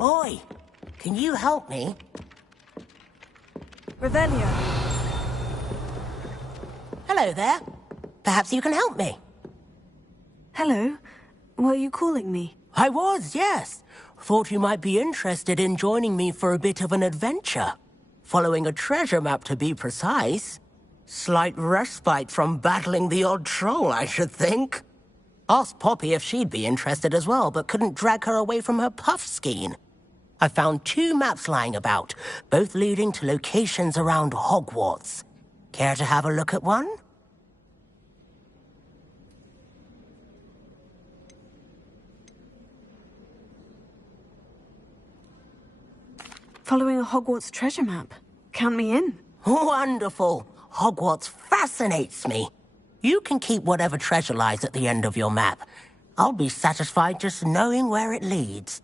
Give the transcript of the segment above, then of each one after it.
boy. Can you help me? Revelio. Hello there. Perhaps you can help me. Hello. Were you calling me? I was, yes. Thought you might be interested in joining me for a bit of an adventure. Following a treasure map, to be precise. Slight respite from battling the odd troll, I should think. Asked Poppy if she'd be interested as well, but couldn't drag her away from her puff skein. I found 2 maps lying about, both leading to locations around Hogwarts. Care to have a look at one? Following a Hogwarts treasure map. Count me in. Wonderful. Hogwarts fascinates me. You can keep whatever treasure lies at the end of your map. I'll be satisfied just knowing where it leads.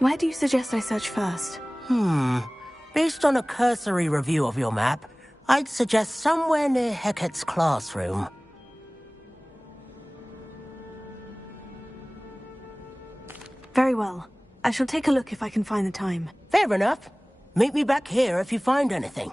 Where do you suggest I search first? Based on a cursory review of your map, I'd suggest somewhere near Hecat's classroom. Very well. I shall take a look if I can find the time. Fair enough. Meet me back here if you find anything.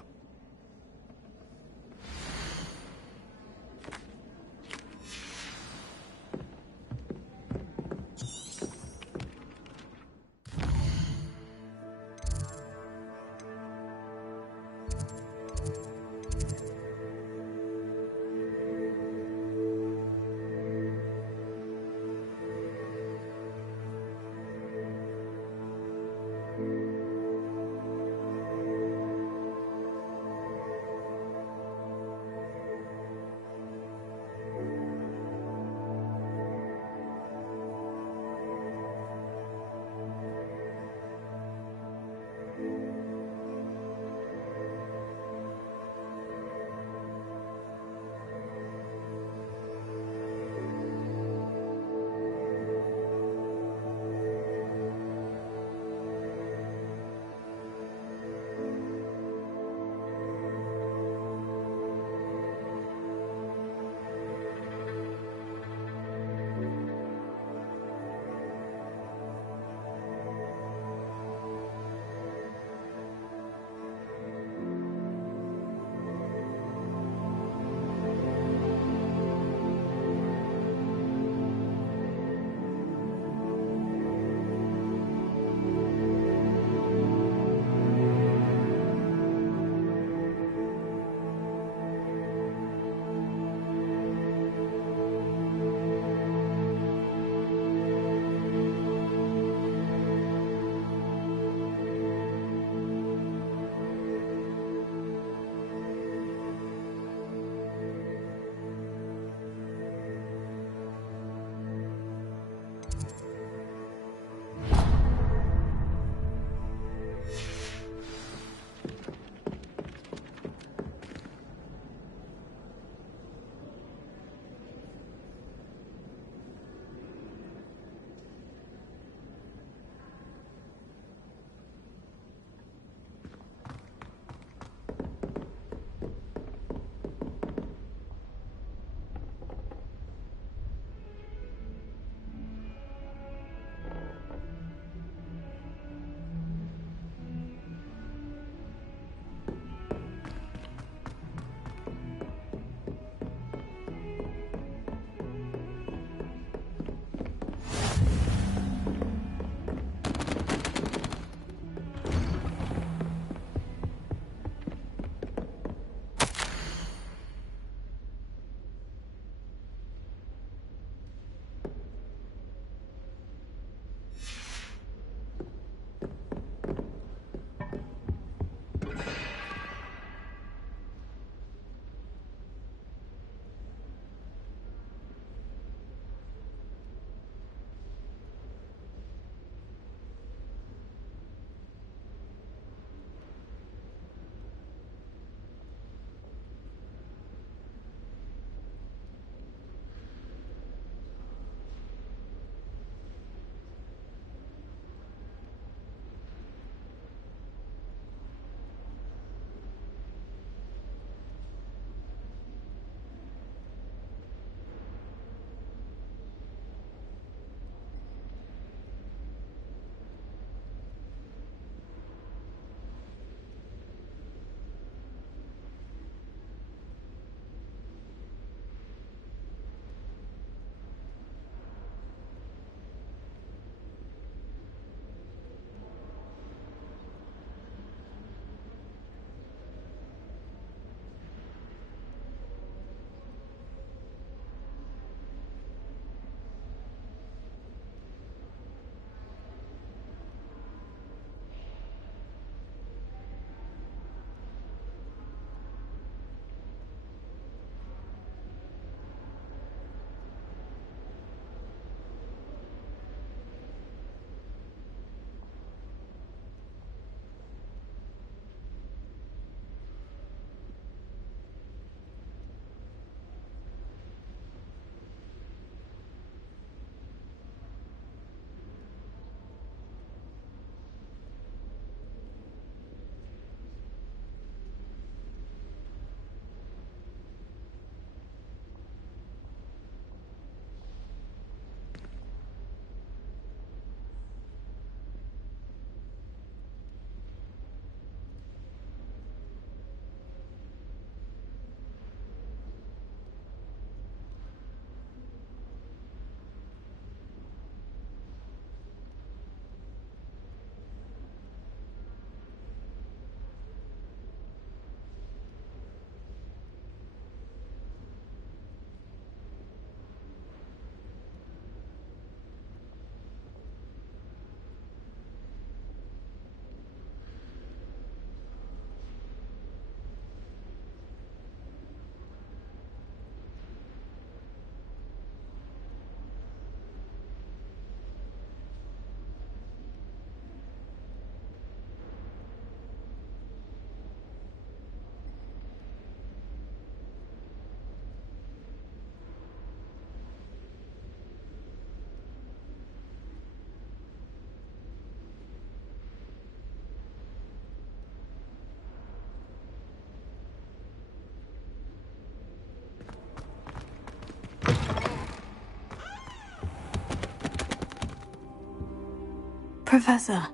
Professor,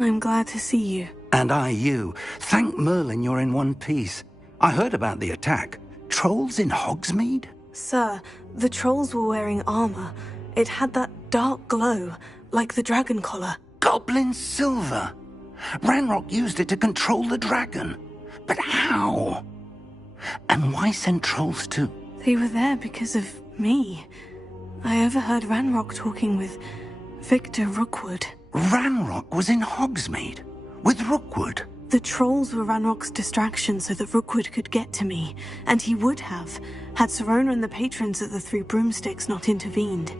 I'm glad to see you. And I you. Thank Merlin you're in one piece. I heard about the attack. Trolls in Hogsmeade? Sir, the trolls were wearing armor. It had that dark glow, like the dragon collar. Goblin silver! Ranrock used it to control the dragon. But how? And why send trolls to... They were there because of me. I overheard Ranrock talking with Victor Rookwood. Ranrock was in Hogsmeade? With Rookwood? The trolls were Ranrock's distraction so that Rookwood could get to me, and he would have, had Serona and the patrons of the Three Broomsticks not intervened.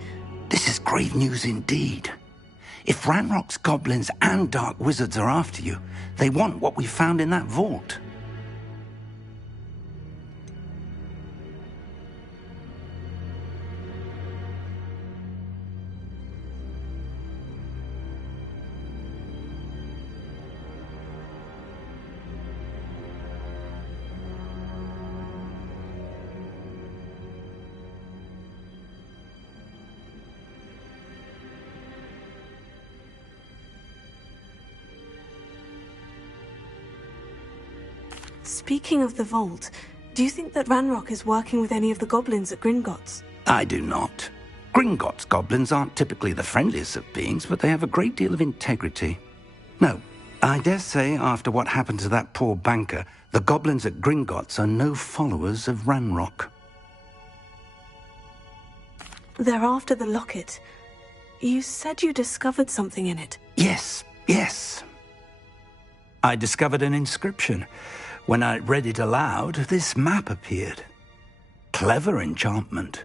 This is grave news indeed. If Ranrock's goblins and dark wizards are after you, they want what we found in that vault. Speaking of the vault, do you think that Ranrock is working with any of the goblins at Gringotts? I do not. Gringotts goblins aren't typically the friendliest of beings, but they have a great deal of integrity. No, I dare say after what happened to that poor banker, the goblins at Gringotts are no followers of Ranrock. They're after the locket. You said you discovered something in it. Yes. I discovered an inscription. When I read it aloud, this map appeared. Clever enchantment.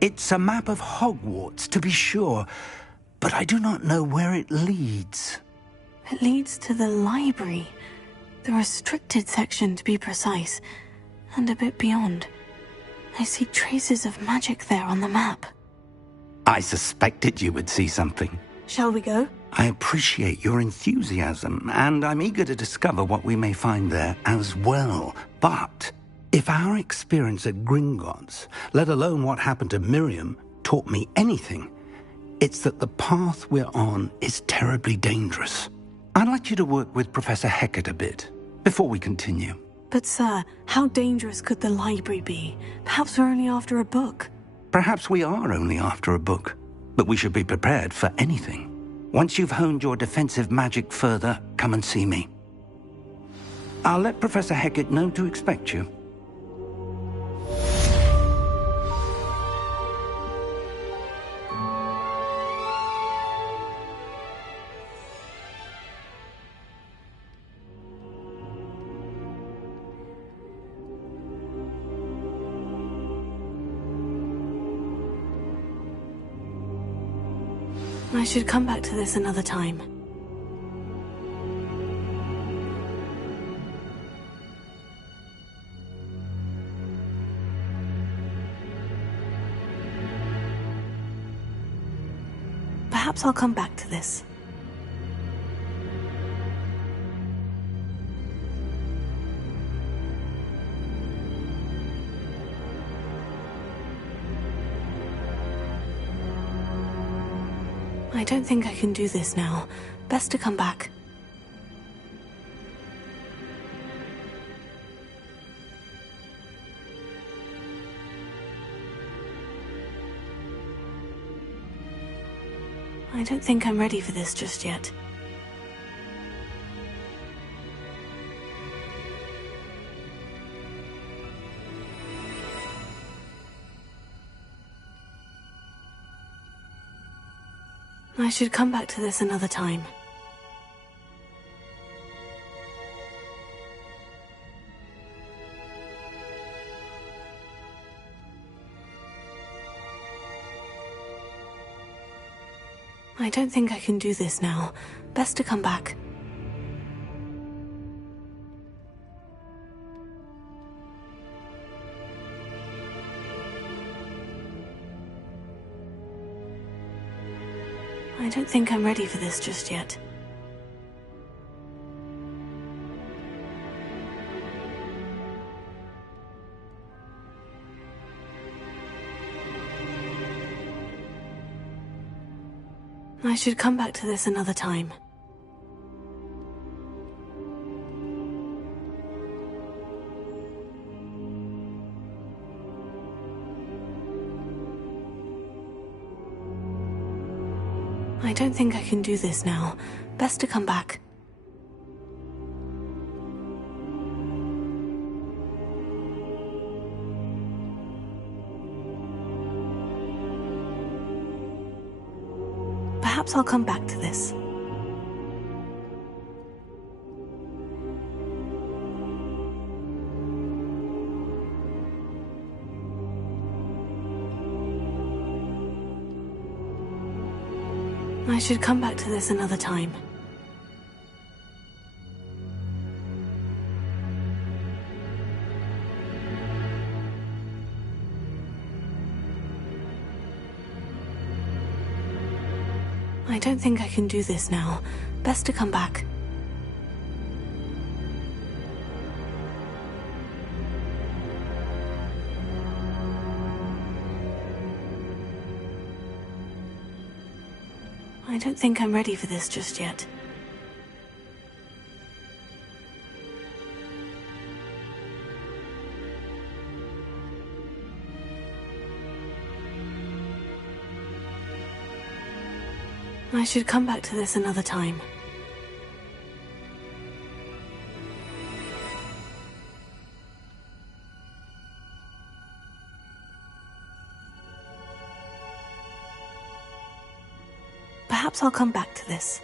It's a map of Hogwarts, to be sure, but I do not know where it leads. It leads to the library. The restricted section, to be precise, and a bit beyond. I see traces of magic there on the map. I suspected you would see something. Shall we go? I appreciate your enthusiasm, and I'm eager to discover what we may find there as well. But if our experience at Gringotts, let alone what happened to Miriam, taught me anything, it's that the path we're on is terribly dangerous. I'd like you to work with Professor Hecat a bit before we continue. But sir, how dangerous could the library be? Perhaps we're only after a book. Perhaps we are only after a book, but we should be prepared for anything. Once you've honed your defensive magic further, come and see me. I'll let Professor Hecat know to expect you. I should come back to this another time. Perhaps I'll come back to this. I don't think I can do this now. Best to come back. I don't think I'm ready for this just yet. I should come back to this another time. I don't think I can do this now. Best to come back. I don't think I'm ready for this just yet. I should come back to this another time. I don't think I can do this now. Best to come back. Perhaps I'll come back to this. I should come back to this another time. I don't think I can do this now. Best to come back. I don't think I'm ready for this just yet. I should come back to this another time. Perhaps I'll come back to this.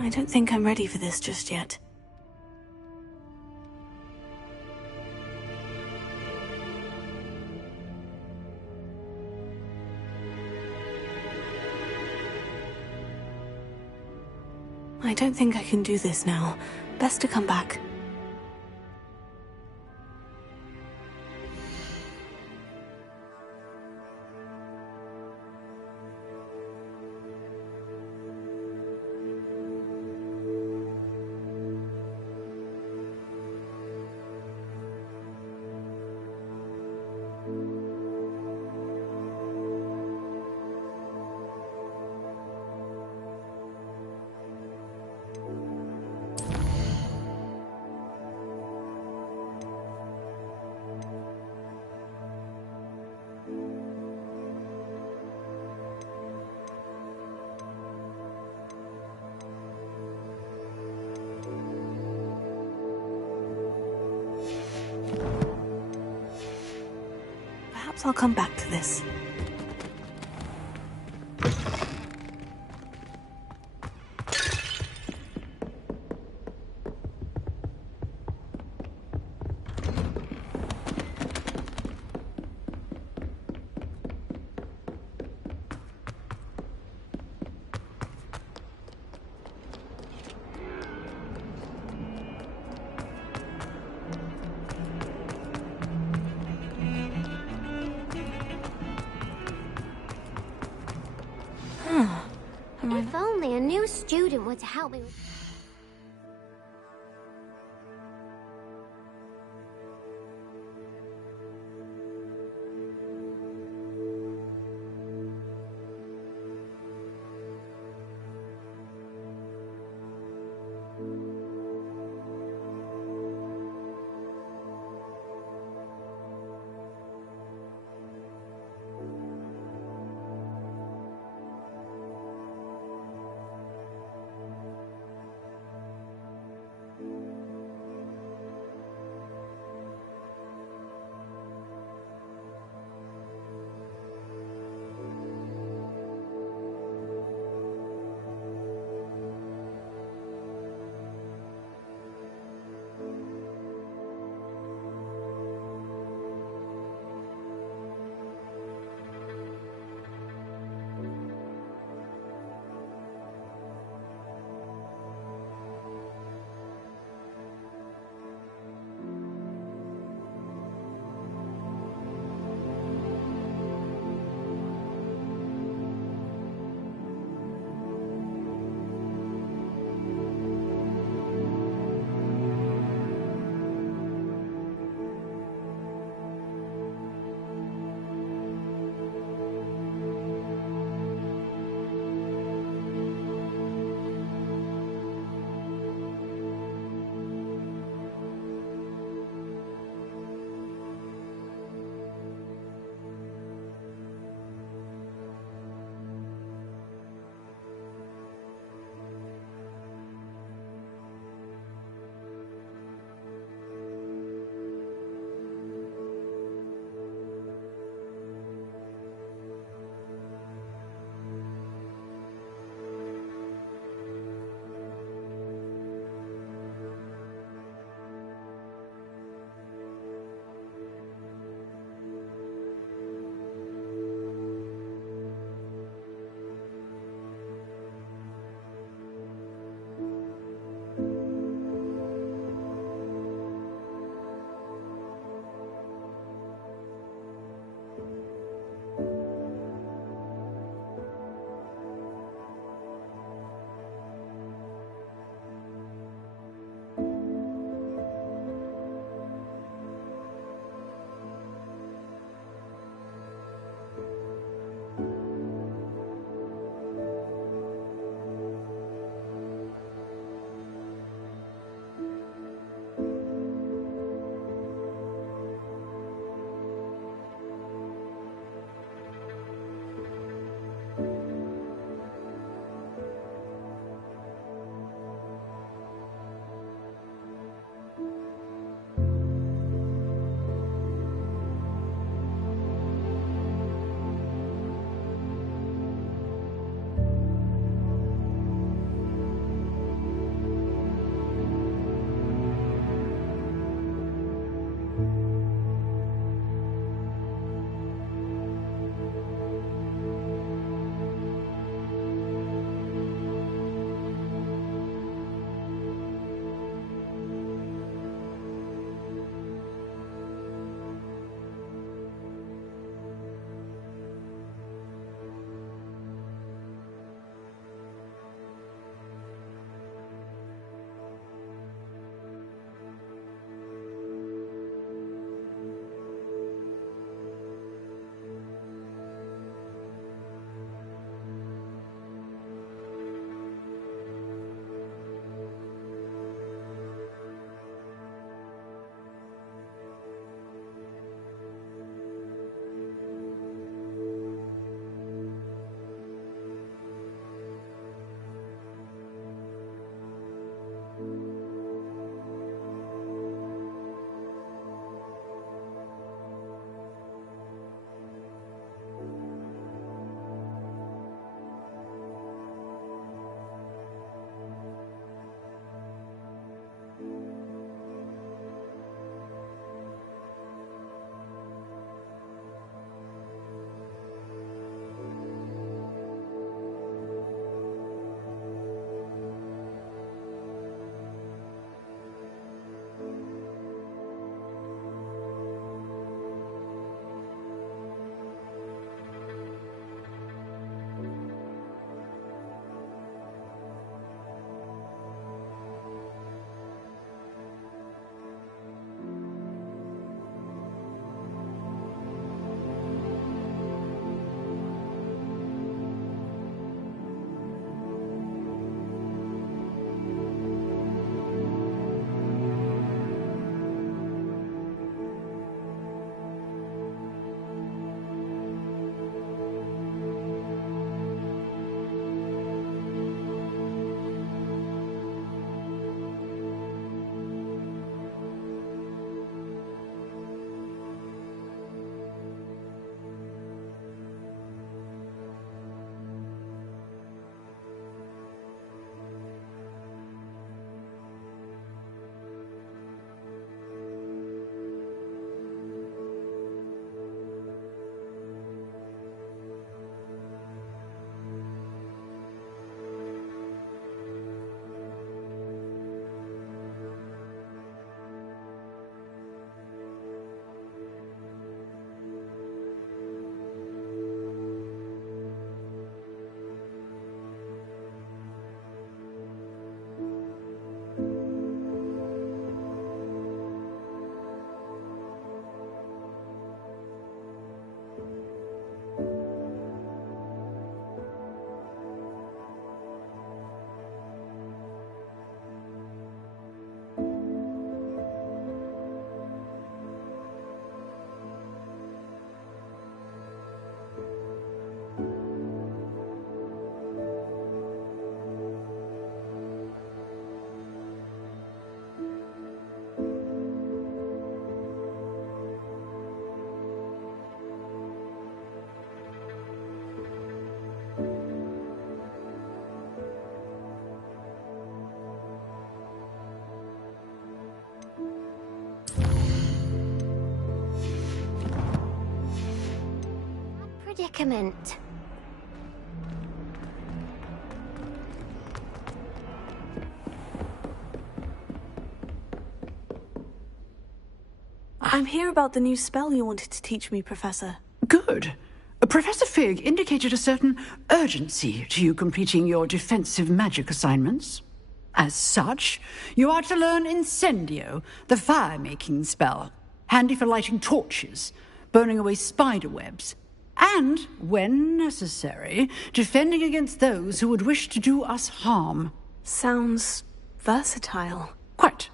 I don't think I'm ready for this just yet. I don't think I can do this now. Best to come back. Perhaps I'll come back to this. If only a new student were to help me with... predicament. I'm here about the new spell you wanted to teach me, Professor. Good. Professor Fig indicated a certain urgency to you completing your defensive magic assignments. As such, you are to learn Incendio, the fire-making spell, handy for lighting torches, burning away spider webs, and, when necessary, defending against those who would wish to do us harm. Sounds versatile. Quite.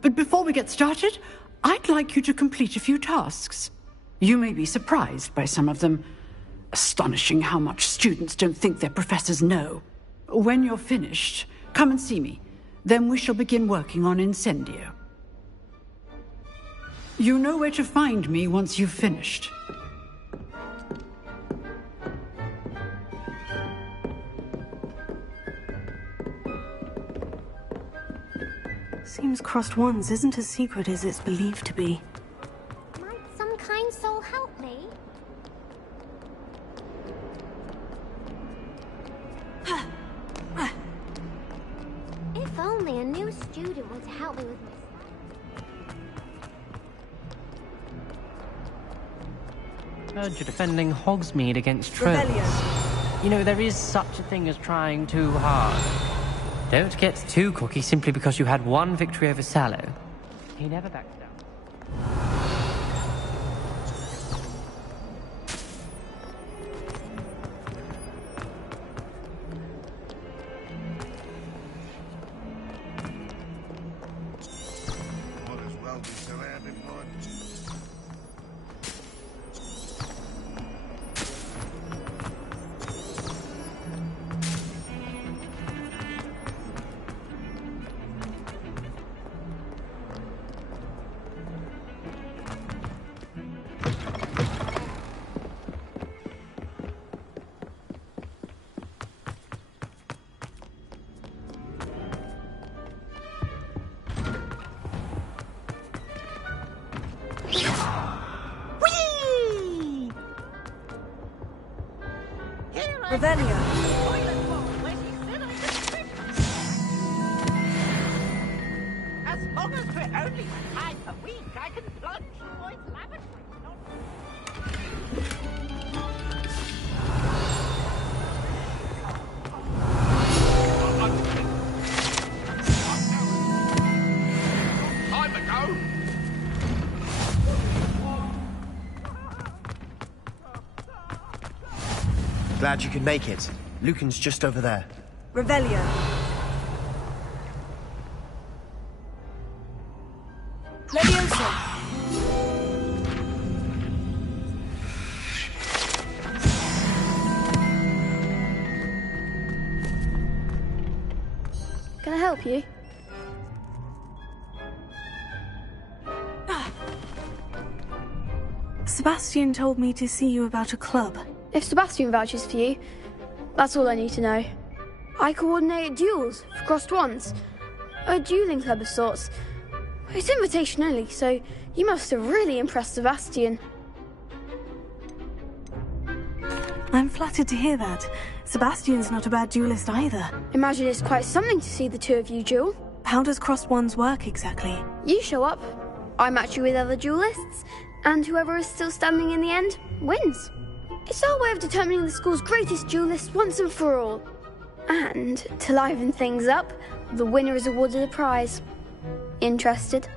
But before we get started, I'd like you to complete a few tasks. You may be surprised by some of them. Astonishing how much students don't think their professors know. When you're finished, come and see me. Then we shall begin working on Incendio. You know where to find me once you've finished. Seems Crossed Wands isn't as secret as it's believed to be. Might some kind soul help me? If only a new student were to help me with my... Heard you're defending Hogsmeade against trolls. You know, there is such a thing as trying too hard. Don't get too cocky simply because you had one victory over Sallow. He never backs down. Might as well be surrounded by... Revelia. As long as we're only time a week, I can plunge the boys' lavatory. Time ago! Glad you could make it. Lucan's just over there. Revelia. Leviosa. Can I help you? Sebastian told me to see you about a club. If Sebastian vouches for you, that's all I need to know. I coordinate duels for Crossed Wands. A dueling club of sorts. It's invitation only, so you must have really impressed Sebastian. I'm flattered to hear that. Sebastian's not a bad duelist either. Imagine it's quite something to see the two of you duel. How does Crossed Wands work exactly? You show up, I match you with other duelists, and whoever is still standing in the end wins. It's our way of determining the school's greatest duelist once and for all. And, to liven things up, the winner is awarded a prize. Interested?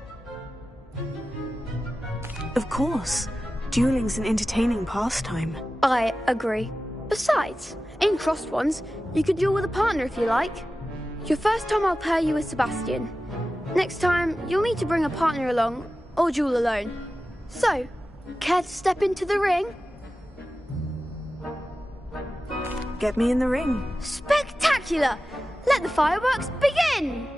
Of course. Dueling's an entertaining pastime. I agree. Besides, in Crossed Wands, you could duel with a partner if you like. Your first time I'll pair you with Sebastian. Next time, you'll need to bring a partner along, or duel alone. So, care to step into the ring? Get me in the ring. Spectacular! Let the fireworks begin!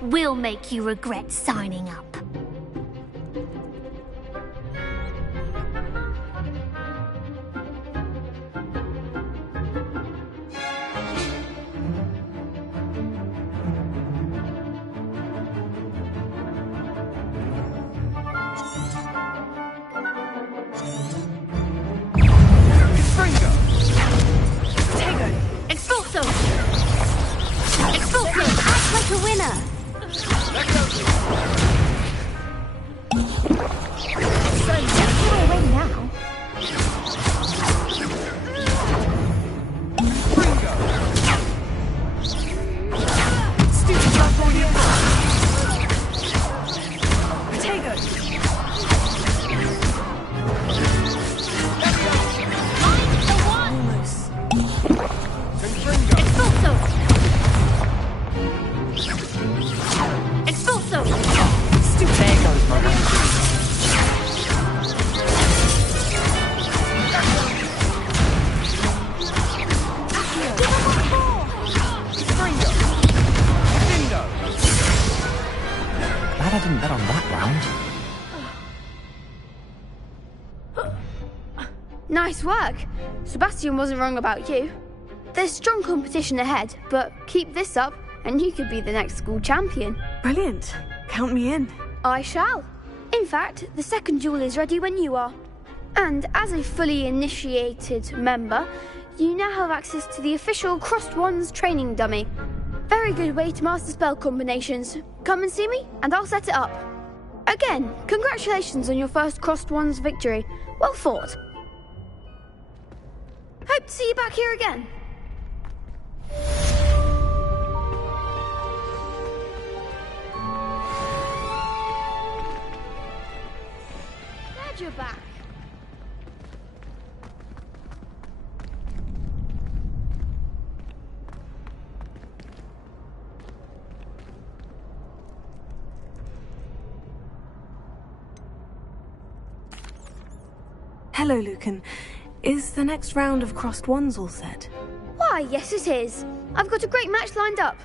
We'll make you regret signing up. winner. So you're a win now. Stupid California. Potato. Almost. Expulso. Expulso. Stupid. There goes my one. Glad I didn't bet on that round. Nice work. Sebastian wasn't wrong about you. There's strong competition ahead, but keep this up and you could be the next school champion. Brilliant. Count me in. I shall. In fact, the second duel is ready when you are. And as a fully initiated member, you now have access to the official Crossed Wands training dummy. Very good way to master spell combinations. Come and see me, and I'll set it up. Again, congratulations on your first Crossed Wands victory. Well fought. Hope to see you back here again. Glad you're back. Hello, Lucan. Is the next round of Crossed Wands all set? Why, yes it is. I've got a great match lined up.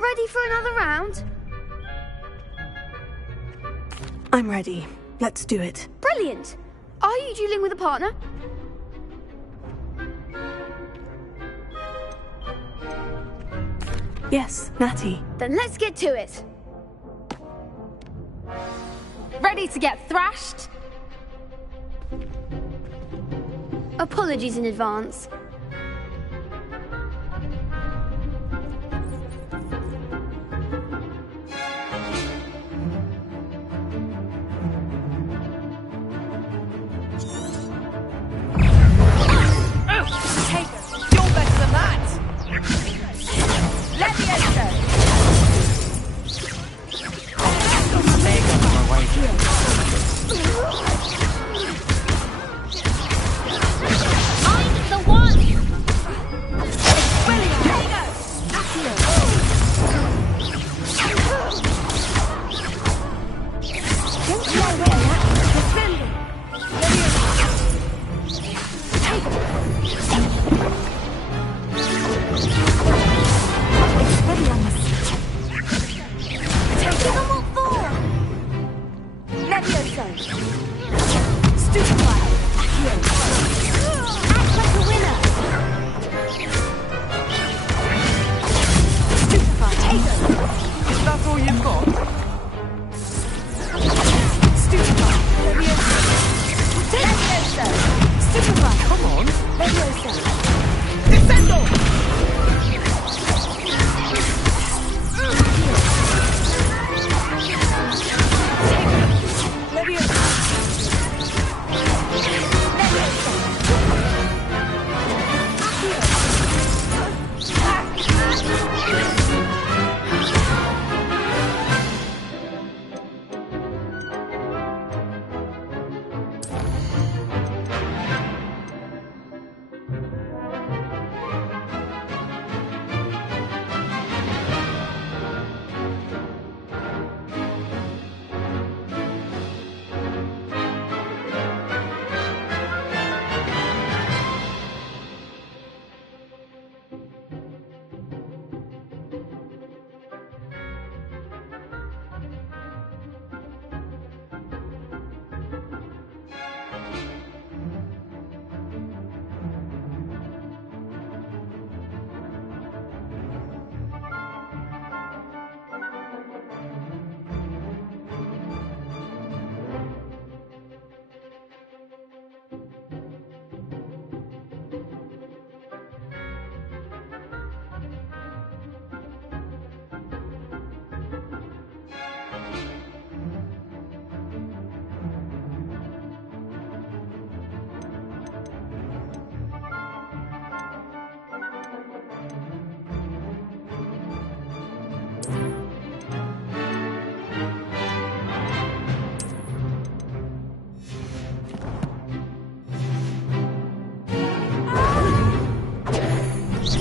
Ready for another round? I'm ready. Let's do it. Brilliant. Are you dueling with a partner? Yes, Natty. Then let's get to it. Ready to get thrashed? Apologies in advance. You're better than that. Let me enter. There goes my way. I'm the one.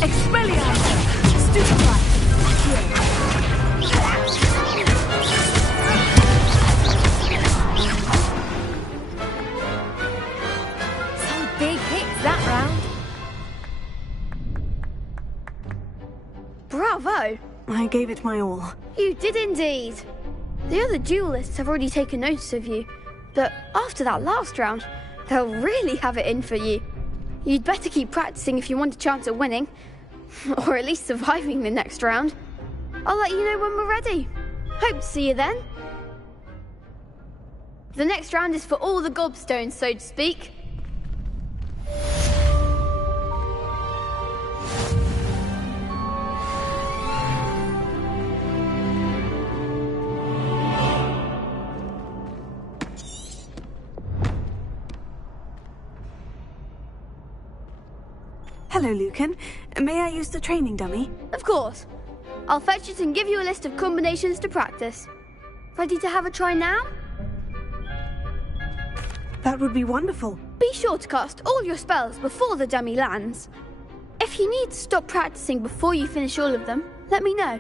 Expelliarmus! Stupefy! Some big hits that round. Bravo! I gave it my all. You did indeed. The other duelists have already taken notice of you, but after that last round, they'll really have it in for you. You'd better keep practicing if you want a chance at winning, or at least surviving the next round. I'll let you know when we're ready. Hope to see you then. The next round is for all the gobstones, so to speak. Hello, Lucan. May I use the training dummy? Of course. I'll fetch it and give you a list of combinations to practice. Ready to have a try now? That would be wonderful. Be sure to cast all your spells before the dummy lands. If you need to stop practicing before you finish all of them, let me know.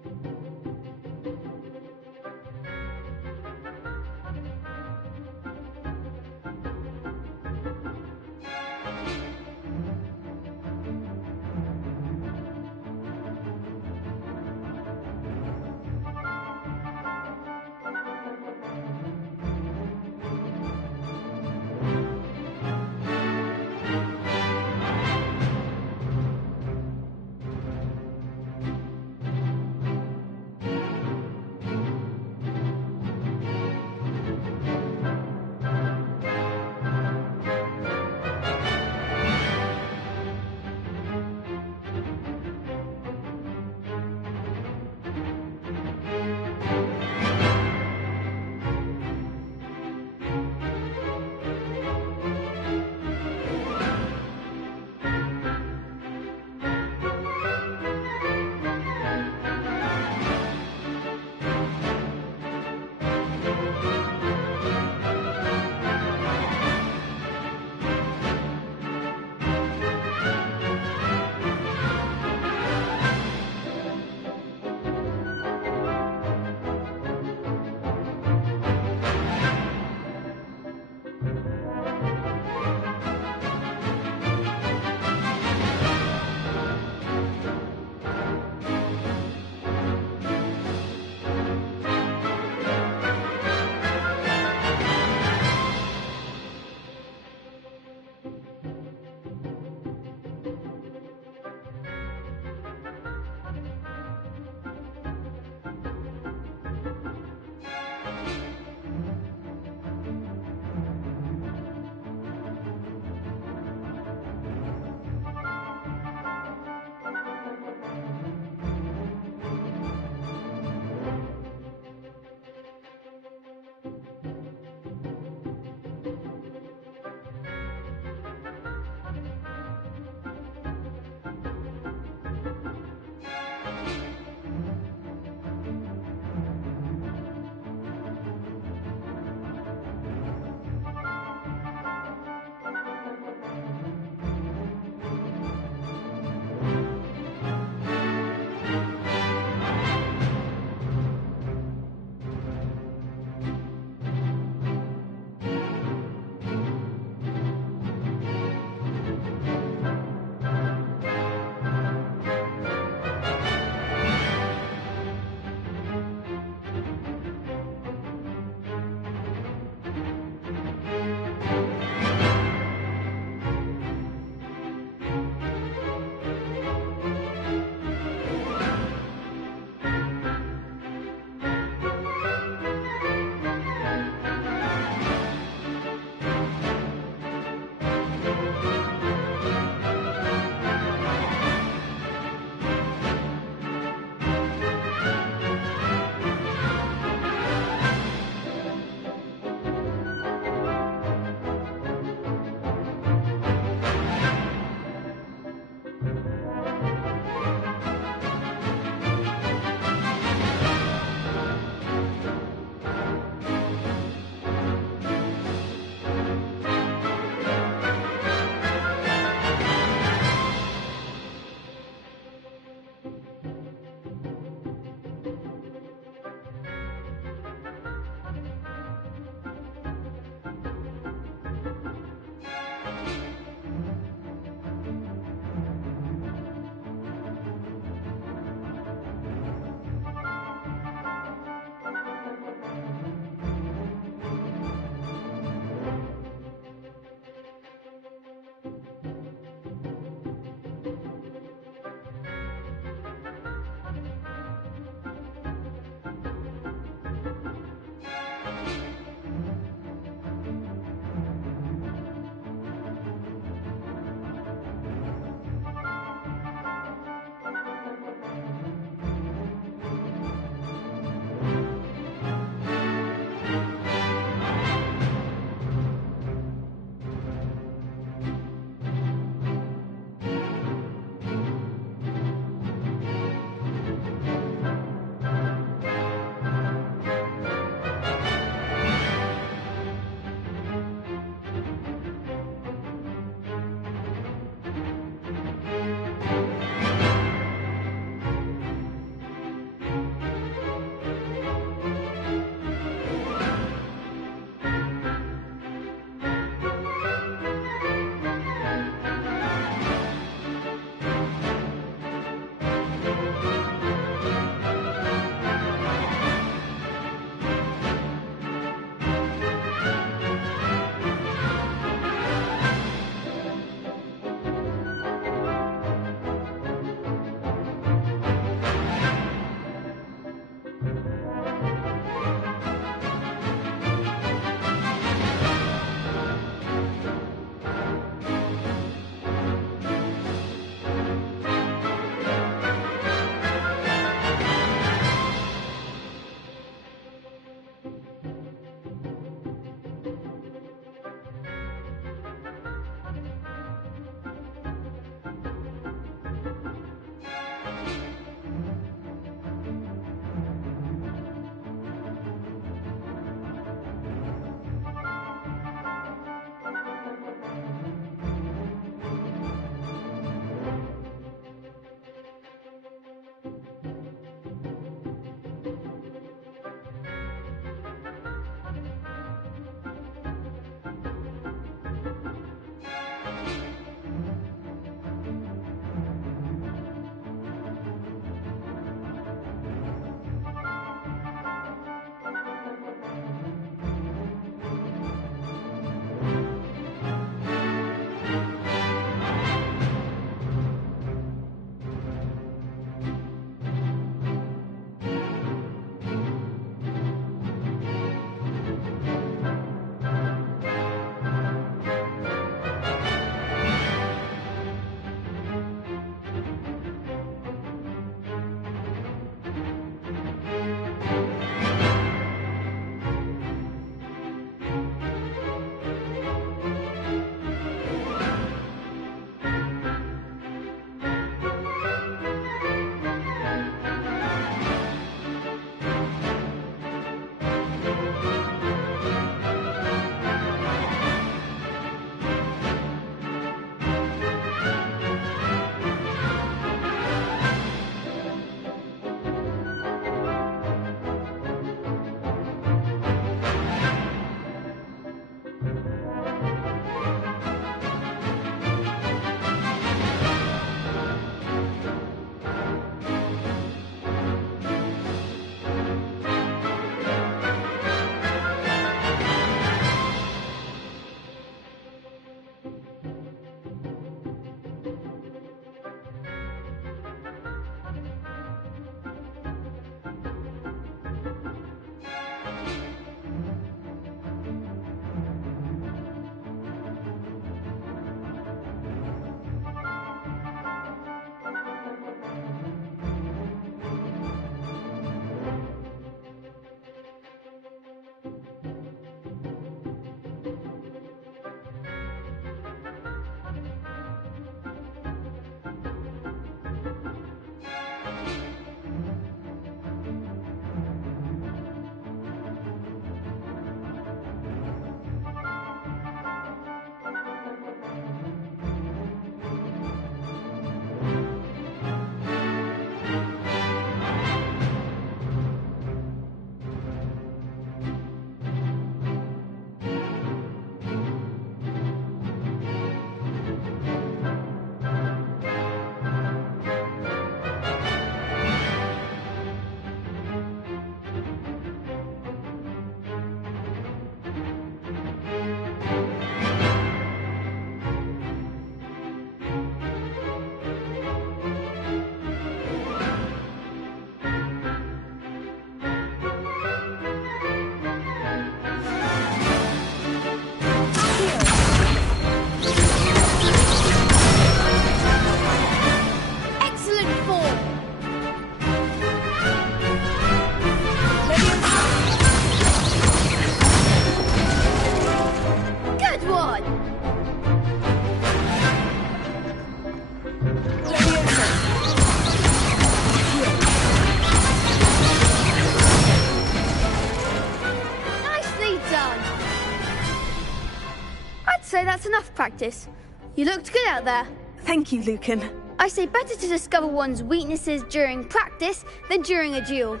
say that's enough practice. You looked good out there. Thank you, Lucan. I say better to discover one's weaknesses during practice than during a duel.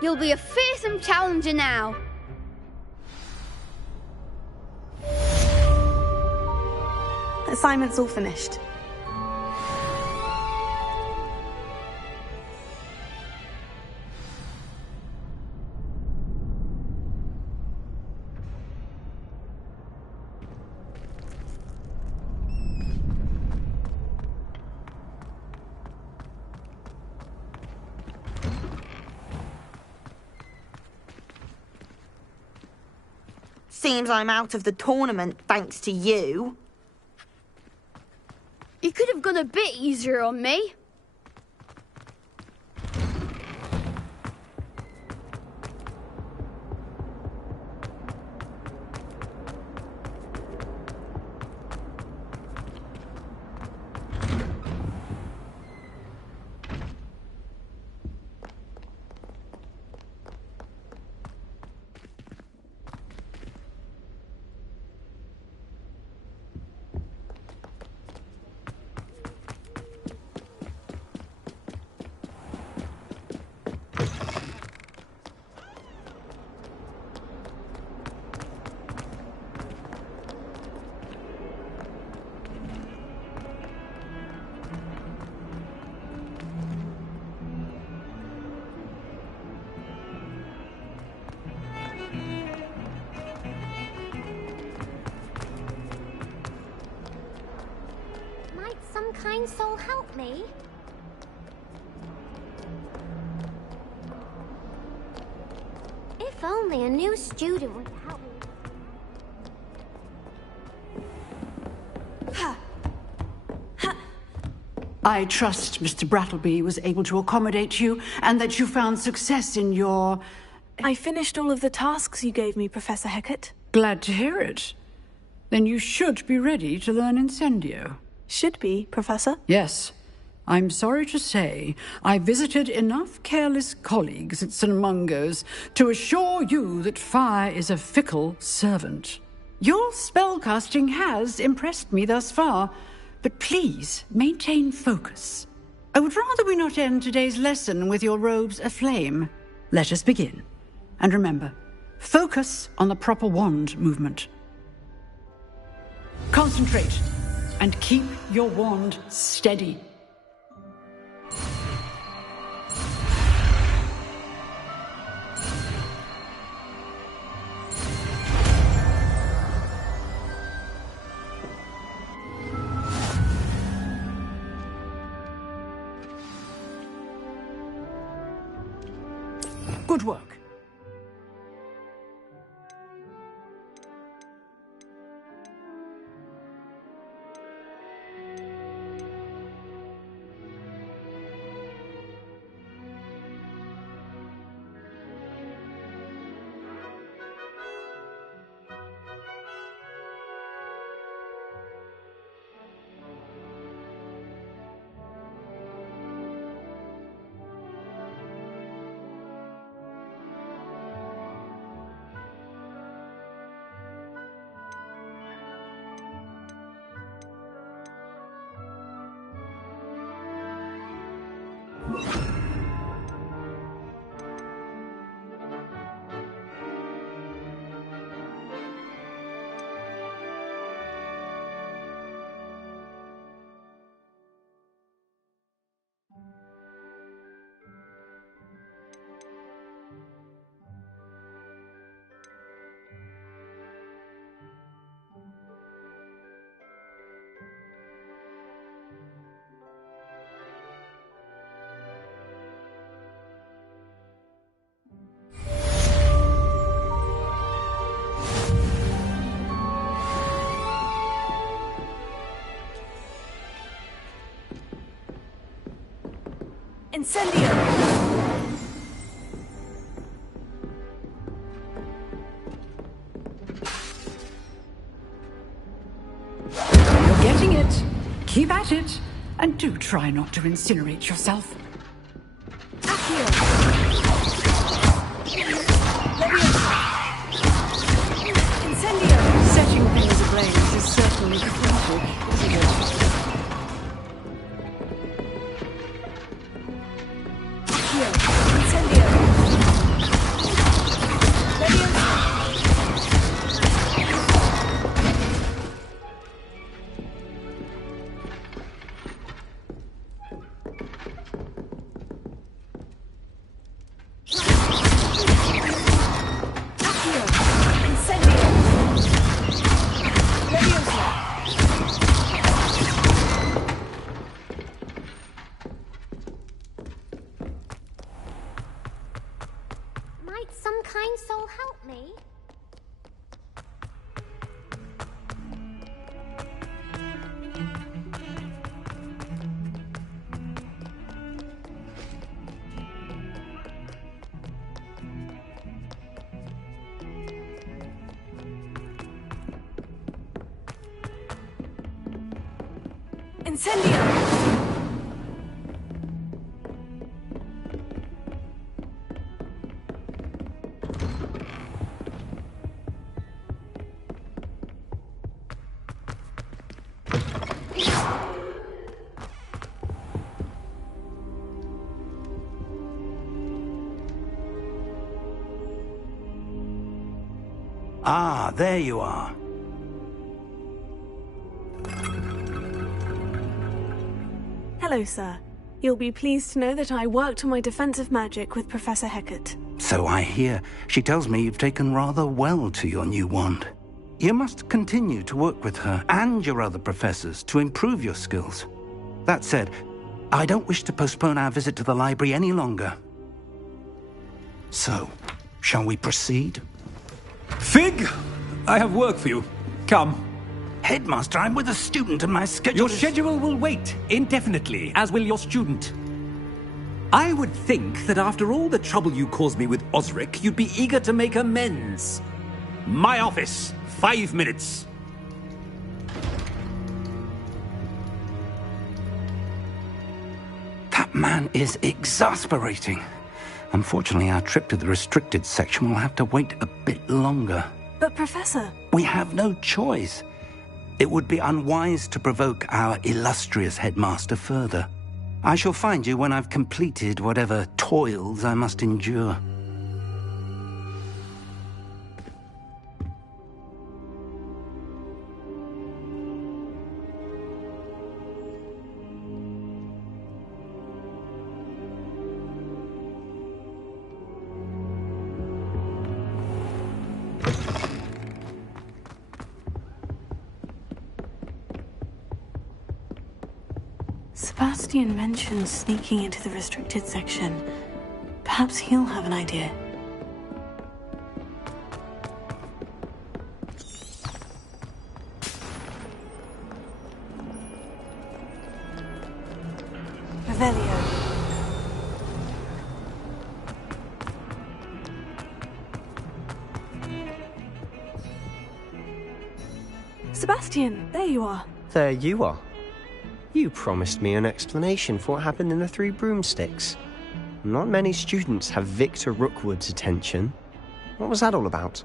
You'll be a fearsome challenger now. Assignment's all finished. Seems I'm out of the tournament thanks to you. You could have gone a bit easier on me. Might some kind soul help me? If only a new student would help me. I trust Mr. Brattleby was able to accommodate you and that you found success in your... I finished all of the tasks you gave me, Professor Hecat. Glad to hear it. Then you should be ready to learn Incendio. Should be, Professor. Yes. I'm sorry to say, I visited enough careless colleagues at St. Mungo's to assure you that fire is a fickle servant. Your spellcasting has impressed me thus far, but please maintain focus. I would rather we not end today's lesson with your robes aflame. Let us begin. And remember, focus on the proper wand movement. Concentrate and keep your wand steady. Good work. Incendio! You're getting it. Keep at it. And do try not to incinerate yourself. Incendio! Setting things ablaze is Incendio! Ah, there you are. Hello, sir. You'll be pleased to know that I worked on my defensive magic with Professor Hecat. So I hear. She tells me you've taken rather well to your new wand. You must continue to work with her and your other professors to improve your skills. That said, I don't wish to postpone our visit to the library any longer. So, shall we proceed? Fig! I have work for you. Come. Headmaster, I'm with a student and my schedule Your schedule will wait indefinitely, as will your student. I would think that after all the trouble you caused me with Osric, you'd be eager to make amends. My office, 5 minutes. That man is exasperating. Unfortunately, our trip to the restricted section will have to wait a bit longer. But, Professor... We have no choice. It would be unwise to provoke our illustrious headmaster further. I shall find you when I've completed whatever toils I must endure. Sebastian mentioned sneaking into the restricted section. Perhaps he'll have an idea. Revelio. Sebastian, there you are. There you are. You promised me an explanation for what happened in the Three Broomsticks. Not many students have Victor Rookwood's attention. What was that all about?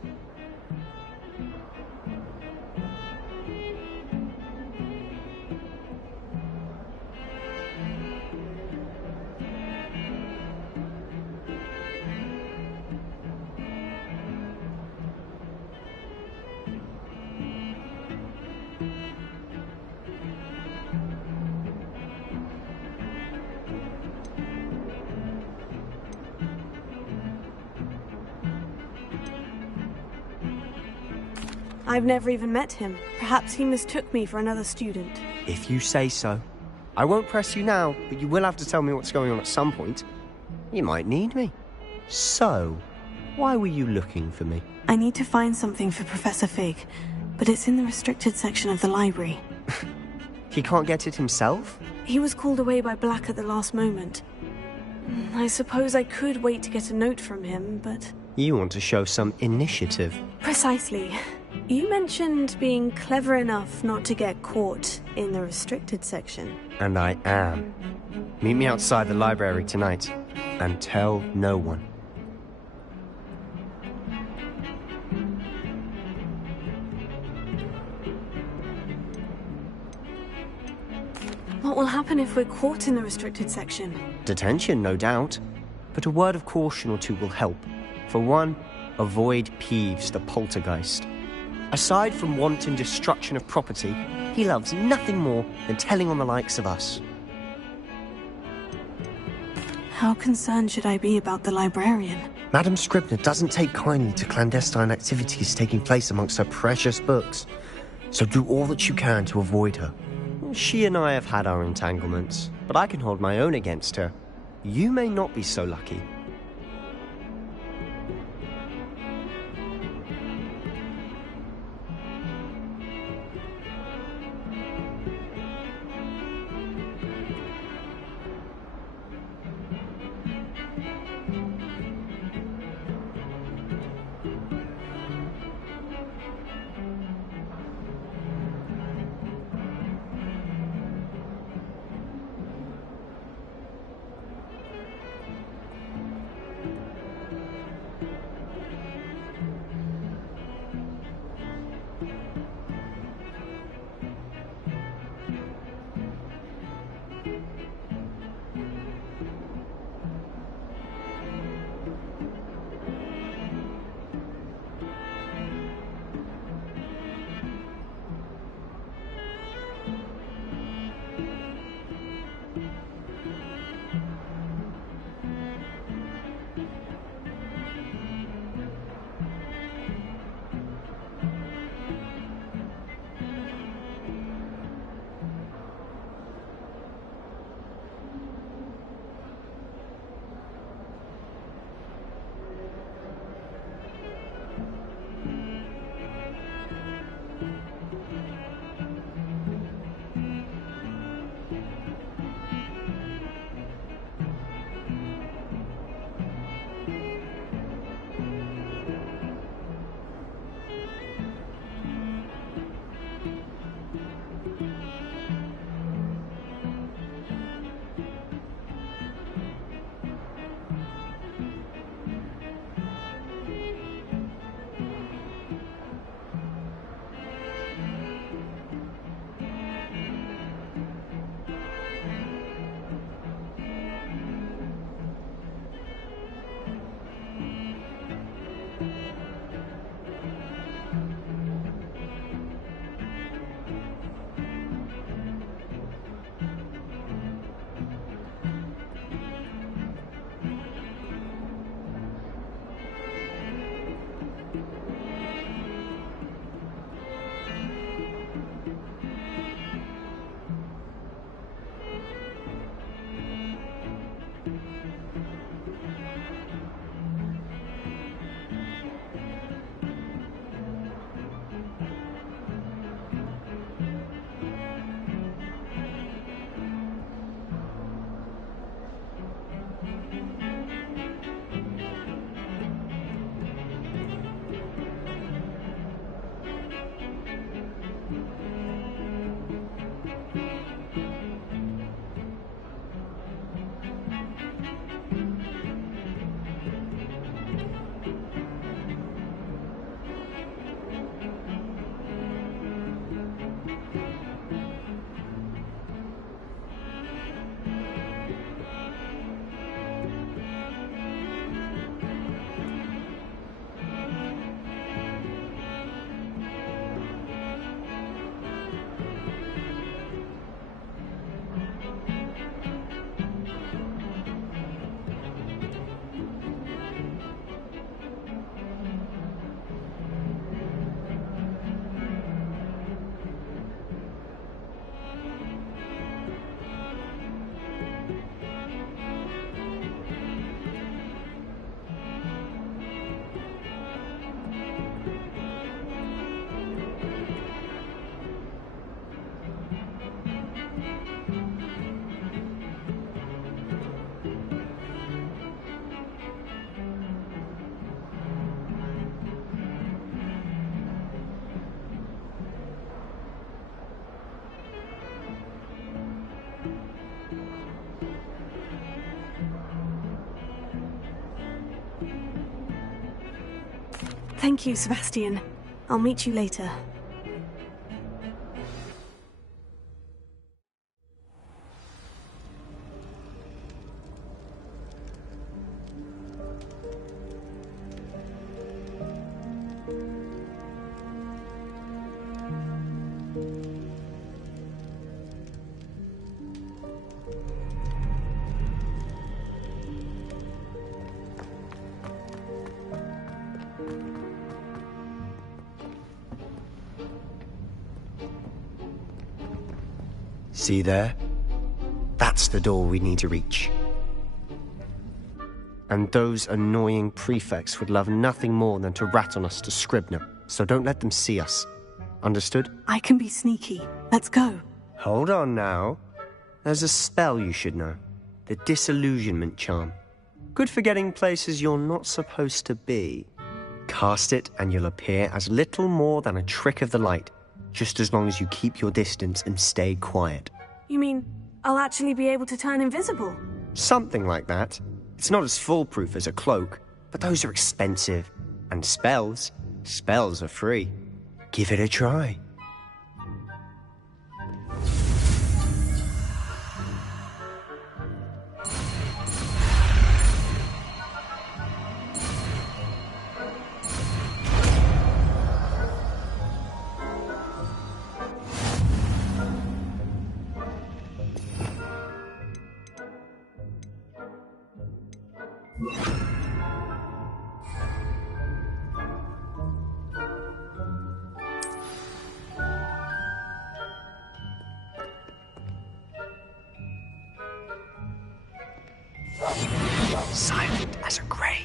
I've never even met him. Perhaps he mistook me for another student. If you say so. I won't press you now, but you will have to tell me what's going on at some point. You might need me. So, why were you looking for me? I need to find something for Professor Fig, but it's in the restricted section of the library. He can't get it himself? He was called away by Black at the last moment. I suppose I could wait to get a note from him, but... You want to show some initiative. Precisely. You mentioned being clever enough not to get caught in the restricted section. And I am. Meet me outside the library tonight, and tell no one. What will happen if we're caught in the restricted section? Detention, no doubt. But a word of caution or two will help. For one, avoid Peeves the poltergeist. Aside from wanton destruction of property, he loves nothing more than telling on the likes of us. How concerned should I be about the librarian? Madame Scribner doesn't take kindly to clandestine activities taking place amongst her precious books. So do all that you can to avoid her. She and I have had our entanglements, but I can hold my own against her. You may not be so lucky. Thank you, Sebastian. I'll meet you later. See there? That's the door we need to reach. And those annoying prefects would love nothing more than to rat on us to Scribner, so don't let them see us. Understood? I can be sneaky. Let's go. Hold on now. There's a spell you should know. The Disillusionment Charm. Good for getting places you're not supposed to be. Cast it and you'll appear as little more than a trick of the light, just as long as you keep your distance and stay quiet. You mean I'll actually be able to turn invisible? Something like that. It's not as foolproof as a cloak, but those are expensive. And spells are free. Give it a try. Silent as a grave.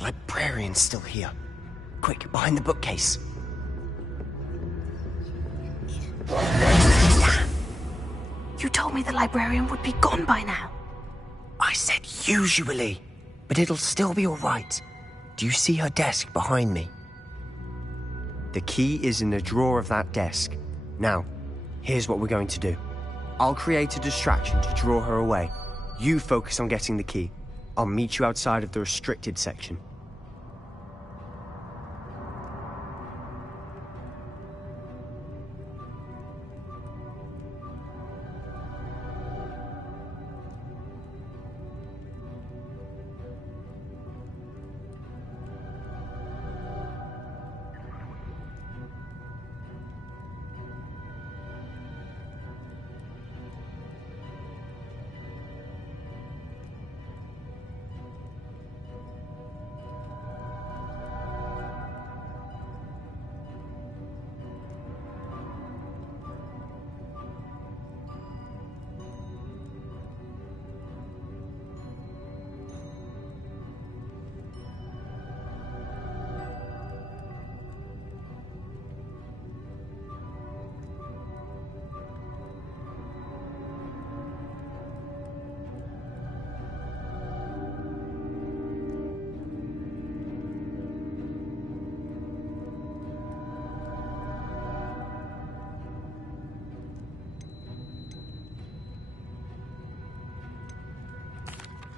Librarian's still here. Quick, behind the bookcase. You told me the librarian would be gone by now. I said usually, but it'll still be all right. Do you see her desk behind me? The key is in the drawer of that desk. Now, here's what we're going to do. I'll create a distraction to draw her away. You focus on getting the key. I'll meet you outside of the restricted section.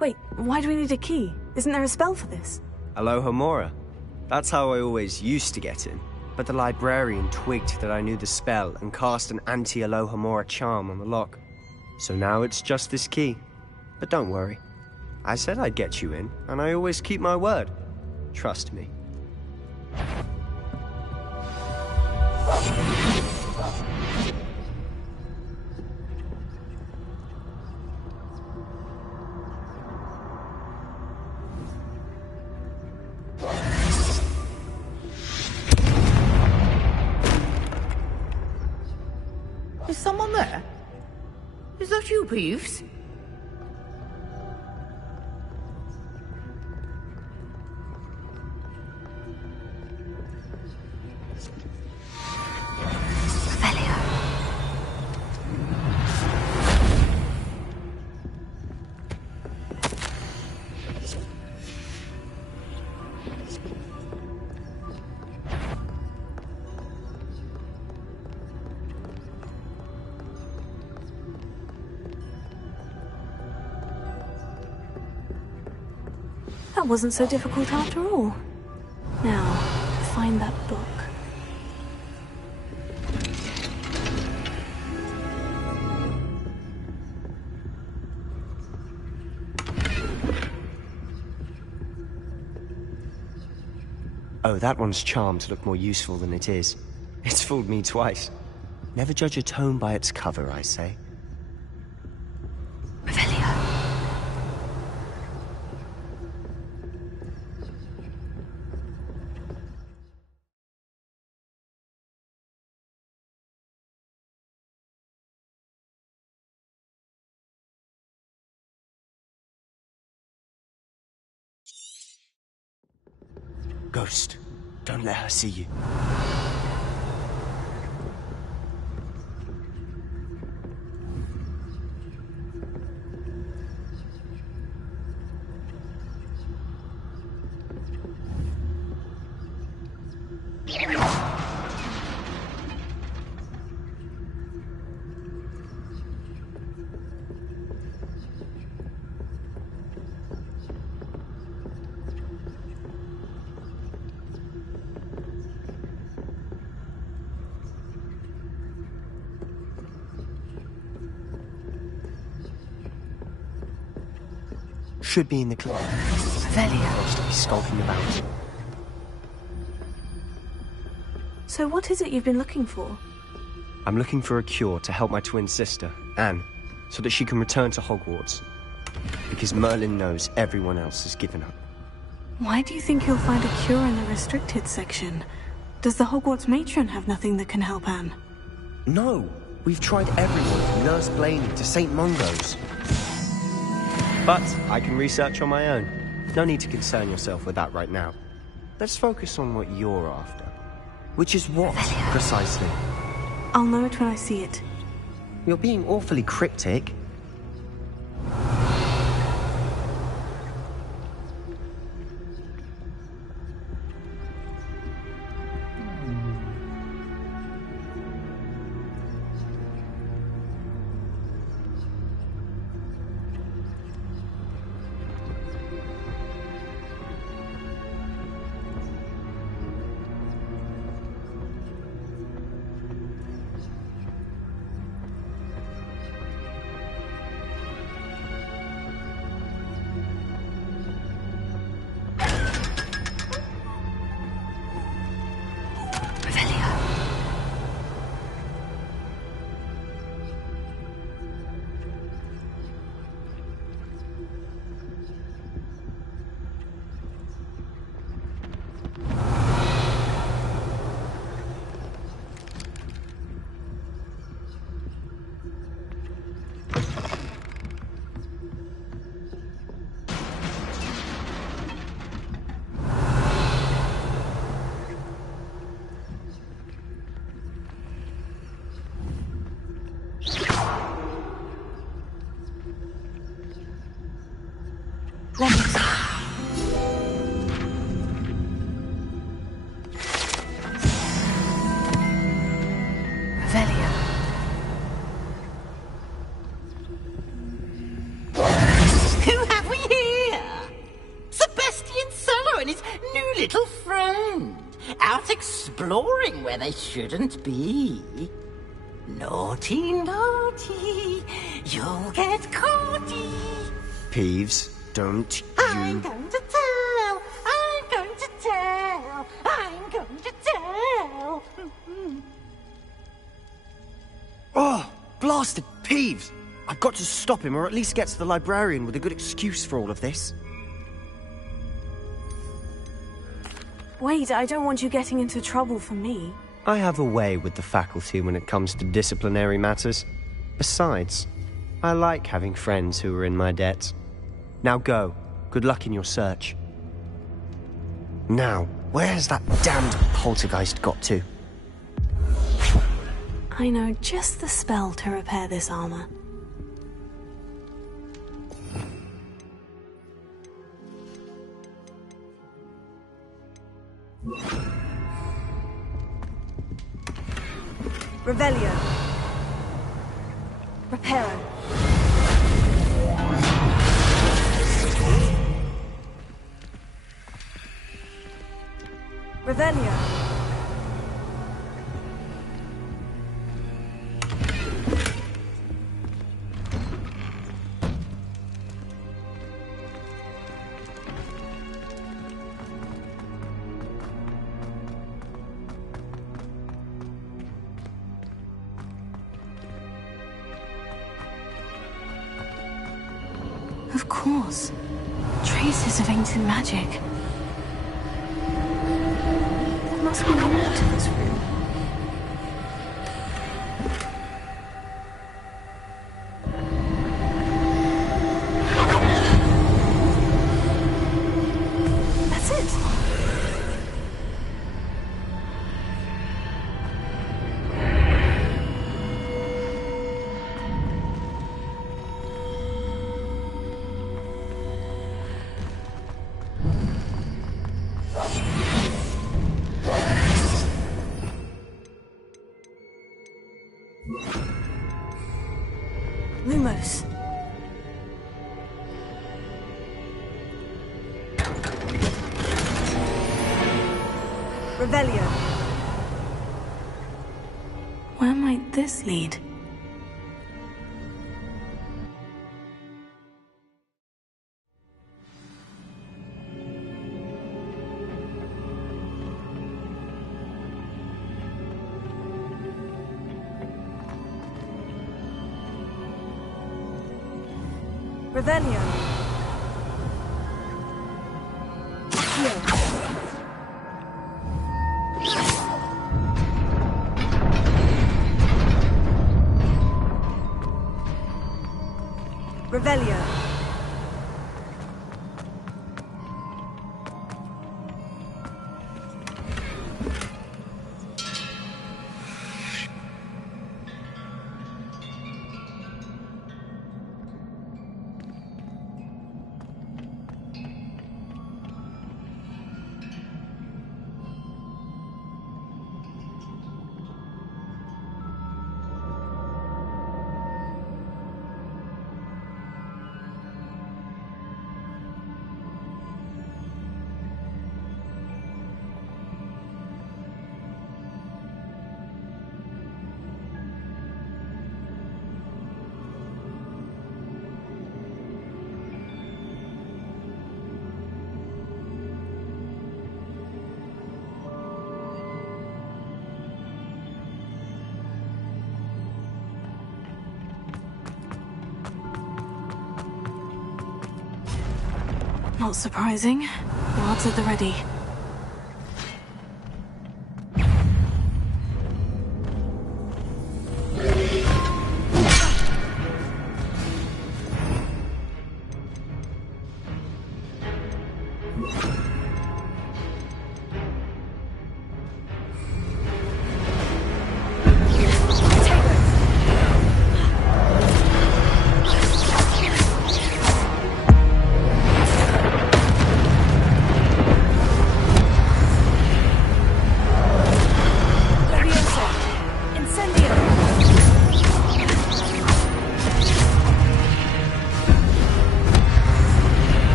Wait, why do we need a key? Isn't there a spell for this? Alohomora. That's how I always used to get in. but the librarian twigged that I knew the spell and cast an anti-Alohomora charm on the lock. So now it's just this key. But don't worry. I said I'd get you in, and I always keep my word. Trust me. Is someone there? Is that you, Peeves? That wasn't so difficult after all. Now, to find that book. Oh, that one's charmed to look more useful than it is. It's fooled me twice. Never judge a tome by its cover, I say. Ghost, don't let her see you. Should be in the club. Supposed to be skulking about. So what is it you've been looking for? I'm looking for a cure to help my twin sister, Anne, so that she can return to Hogwarts. Because Merlin knows everyone else has given up. Why do you think you'll find a cure in the restricted section? Does the Hogwarts matron have nothing that can help Anne? No! We've tried everyone from Nurse Blaney to St. Mungo's. But I can research on my own. No need to concern yourself with that right now. Let's focus on what you're after. Which is what, precisely? I'll know it when I see it. You're being awfully cryptic. exploring where they shouldn't be. Naughty, naughty, you'll get caughty. Peeves, don't I'm going to tell, I'm going to tell, I'm going to tell. Oh, blasted Peeves! I've got to stop him, or at least get to the librarian with a good excuse for all of this. Wait, I don't want you getting into trouble for me. I have a way with the faculty when it comes to disciplinary matters. Besides, I like having friends who are in my debt. Now go. Good luck in your search. Now, where's that damned poltergeist got to? I know just the spell to repair this armor. Revelio. Reparo. Revelio. Of course. Traces of ancient magic. There must be more to this room. That's it. Lumos. Revelio. Where might this lead? Revelio. Revelio. Not surprising. Guards at the ready.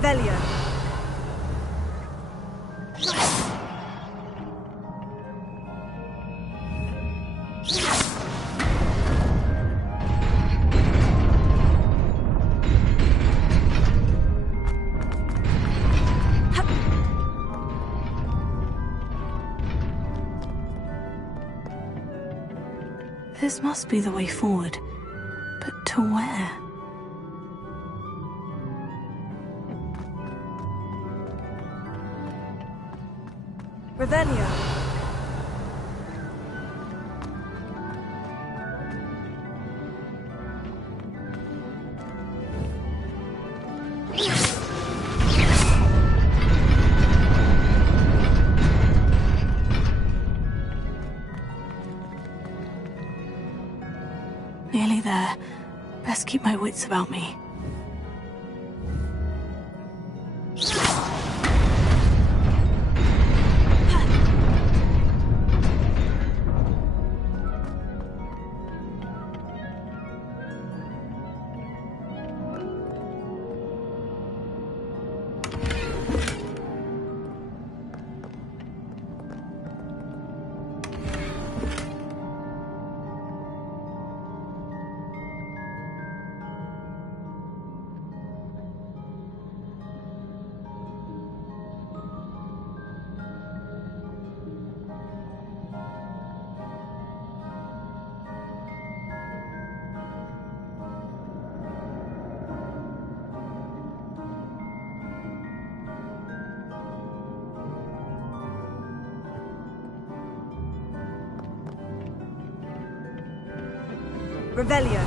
Revelio. This must be the way forward. But to where? Revelio. Nearly there. Best keep my wits about me. Revelio.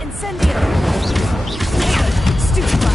Incendio! Stupefy!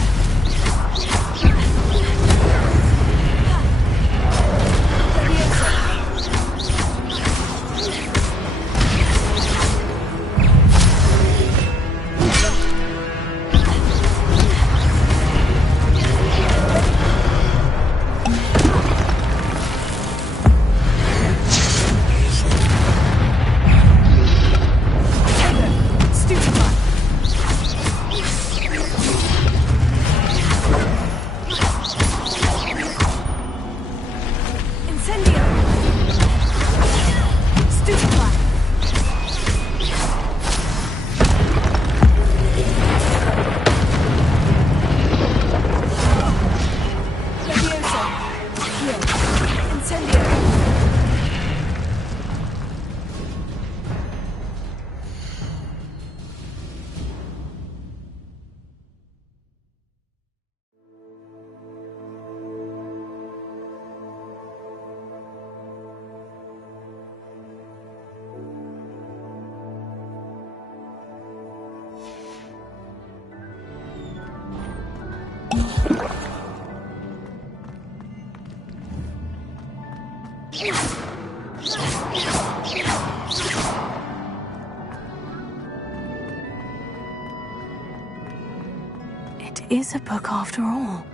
It is a book after all.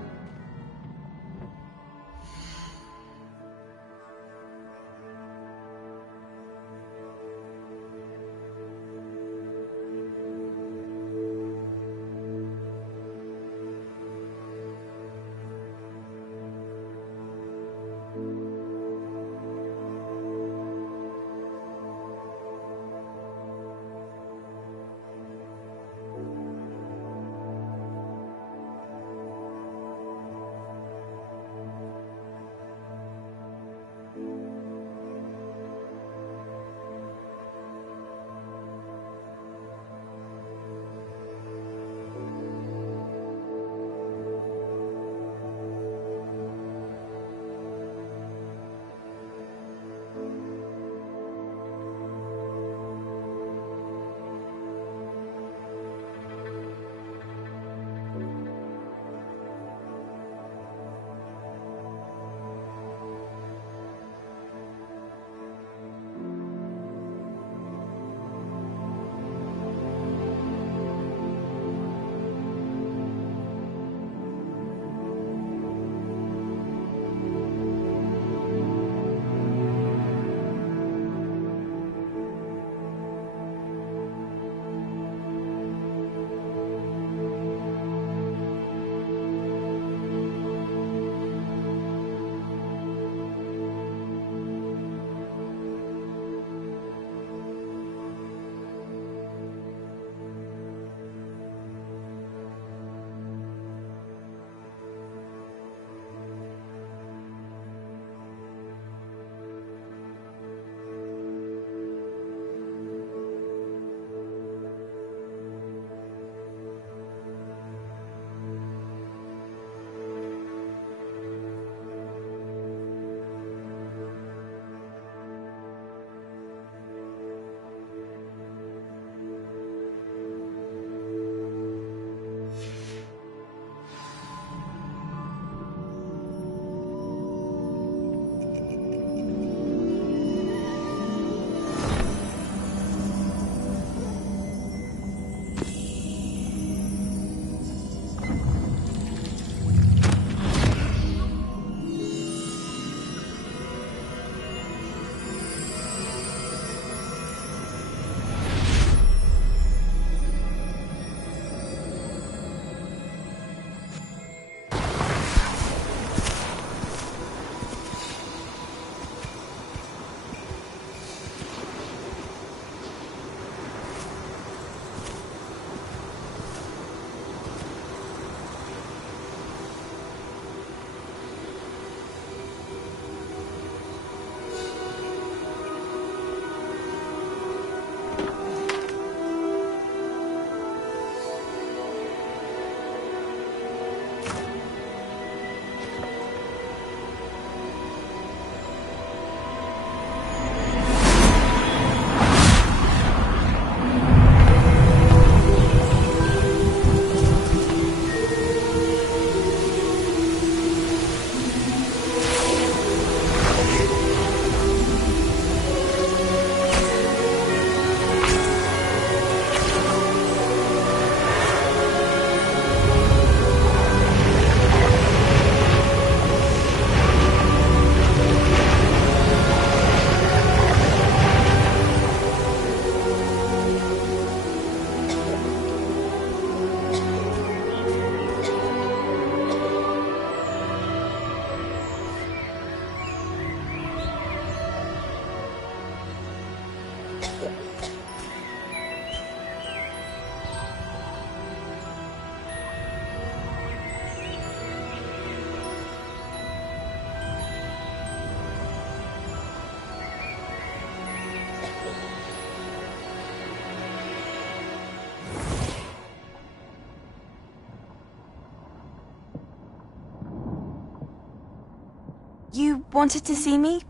You wanted to see me?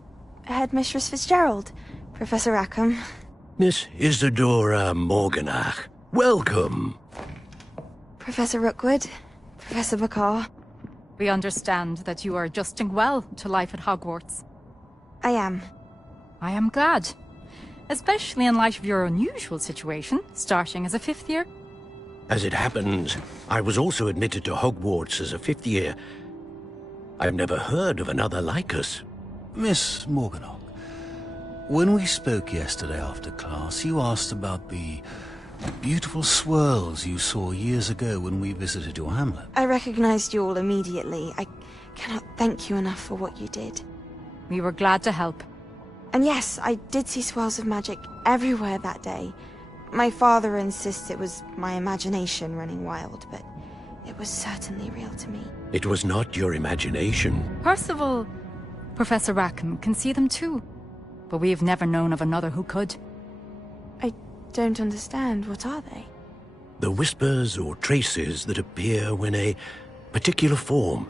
Headmistress Fitzgerald, Professor Rackham. Miss Isadora Morganach, welcome. Professor Rookwood, Professor Bakar. We understand that you are adjusting well to life at Hogwarts. I am. I am glad. Especially in light of your unusual situation, starting as a 5th year. As it happens, I was also admitted to Hogwarts as a 5th year. I've never heard of another like us. Miss Morganach, when we spoke yesterday after class, you asked about the beautiful swirls you saw years ago when we visited your hamlet. I recognized you all immediately. I cannot thank you enough for what you did. We were glad to help. And yes, I did see swirls of magic everywhere that day. My father insists it was my imagination running wild, but it was certainly real to me. It was not your imagination. Percival, Professor Rackham can see them too. But we have never known of another who could. I don't understand. What are they? The whispers or traces that appear when a particular form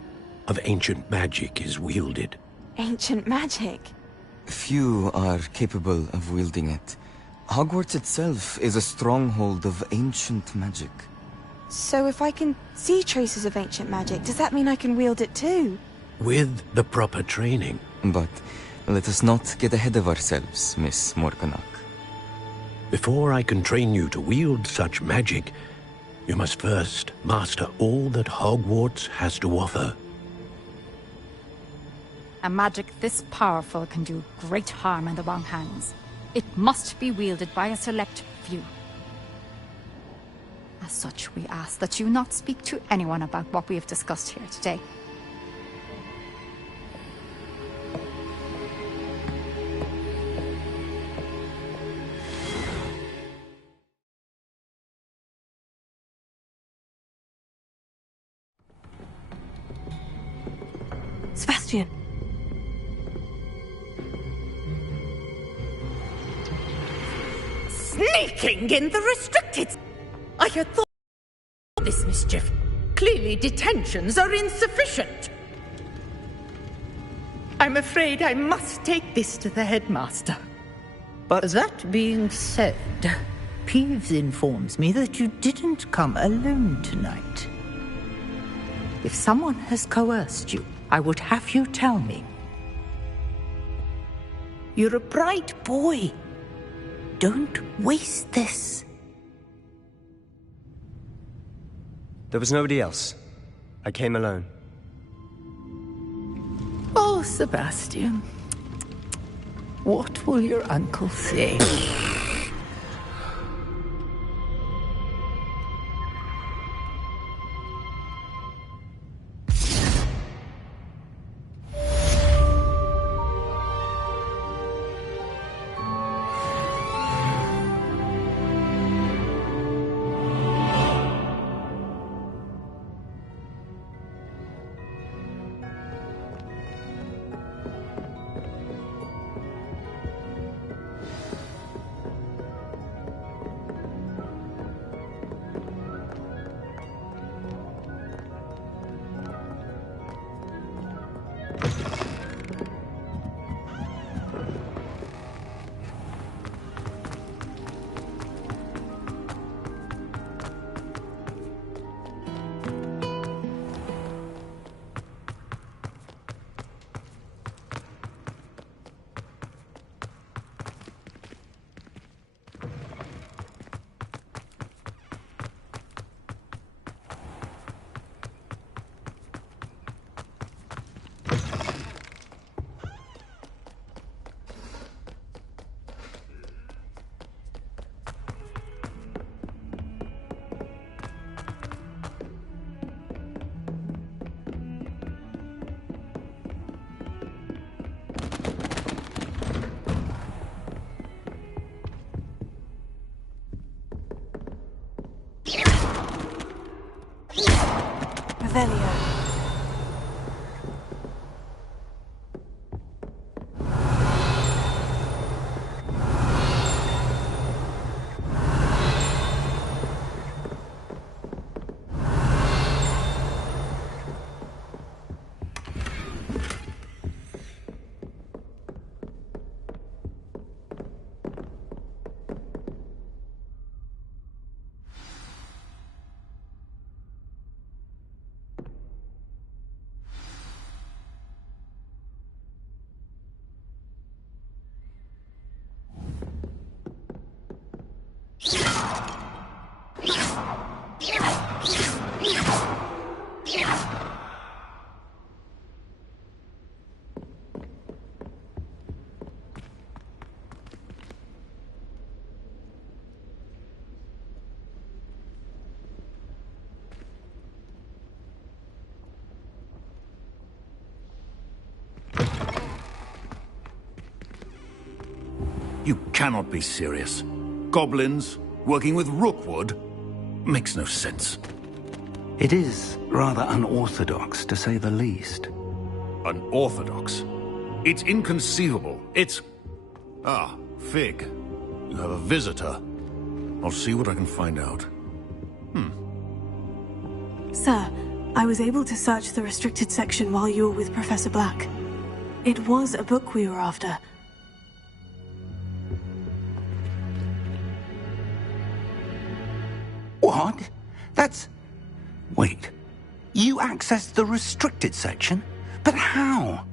of ancient magic is wielded. Ancient magic? Few are capable of wielding it. Hogwarts itself is a stronghold of ancient magic. So if I can see traces of ancient magic, does that mean I can wield it too? With the proper training. But let us not get ahead of ourselves, Miss Morganach. Before I can train you to wield such magic, you must first master all that Hogwarts has to offer. A magic this powerful can do great harm in the wrong hands. It must be wielded by a select few. As such, we ask that you not speak to anyone about what we have discussed here today. Sebastian. Sneaking in the restricted... I had thought this mischief. Clearly detentions are insufficient. I'm afraid I must take this to the headmaster. But that being said, Peeves informs me that you didn't come alone tonight. If someone has coerced you, I would have you tell me. You're a bright boy. Don't waste this. There was nobody else. I came alone. Oh, Sebastian. What will your uncle say? You cannot be serious. Goblins working with Rookwood? Makes no sense. It is rather unorthodox, to say the least. Unorthodox? It's inconceivable. It's... Ah, Fig. You have a visitor. I'll see what I can find out. Sir, I was able to search the restricted section while you were with Professor Black. It was a book we were after. What? That's... Wait. You accessed the restricted section? But how?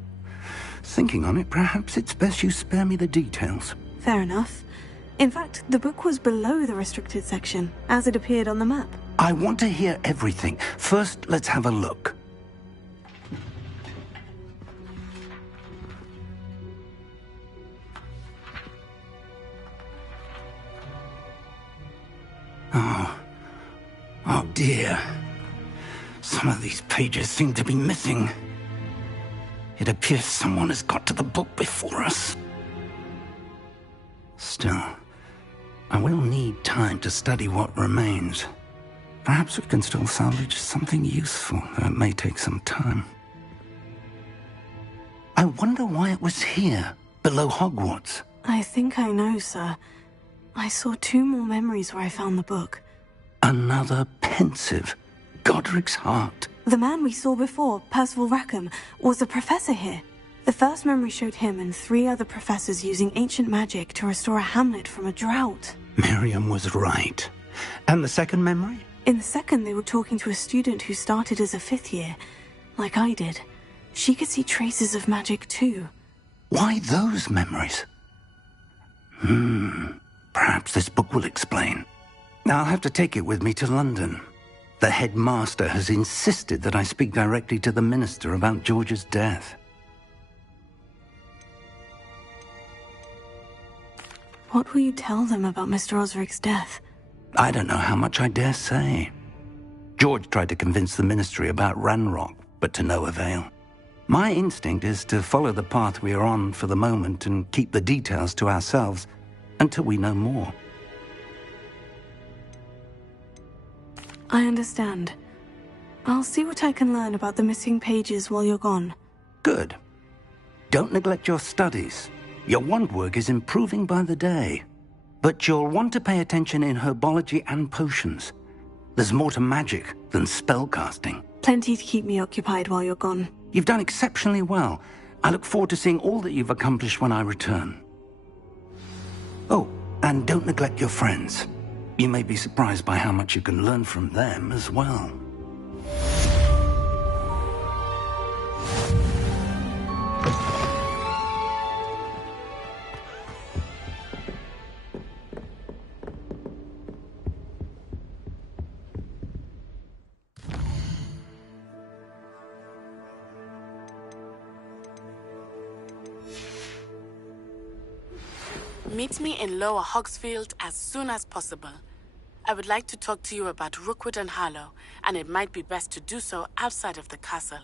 Thinking on it, perhaps it's best you spare me the details. Fair enough. In fact, the book was below the restricted section, as it appeared on the map. I want to hear everything. First, let's have a look. Oh dear. Some of these pages seem to be missing. It appears someone has got to the book before us. Still, I will need time to study what remains. Perhaps we can still salvage something useful, though it may take some time. I wonder why it was here, below Hogwarts. I think I know, sir. I saw 2 more memories where I found the book. Another pensive. Godric's heart. The man we saw before, Percival Rackham, was a professor here. The first memory showed him and 3 other professors using ancient magic to restore a hamlet from a drought. Miriam was right. And the second memory? In the second, they were talking to a student who started as a 5th year, like I did. She could see traces of magic too. Why those memories? Perhaps this book will explain. I'll have to take it with me to London. The headmaster has insisted that I speak directly to the minister about George's death. What will you tell them about Mr. Osric's death? I don't know how much I dare say. George tried to convince the ministry about Ranrock, but to no avail. My instinct is to follow the path we are on for the moment and keep the details to ourselves until we know more. I understand. I'll see what I can learn about the missing pages while you're gone. Good. Don't neglect your studies. Your wand work is improving by the day. But you'll want to pay attention in herbology and potions. There's more to magic than spellcasting. Plenty to keep me occupied while you're gone. You've done exceptionally well. I look forward to seeing all that you've accomplished when I return. Oh, and don't neglect your friends. You may be surprised by how much you can learn from them as well. Meet me in Lower Hogsfield as soon as possible. I would like to talk to you about Rookwood and Harlow, and it might be best to do so outside of the castle.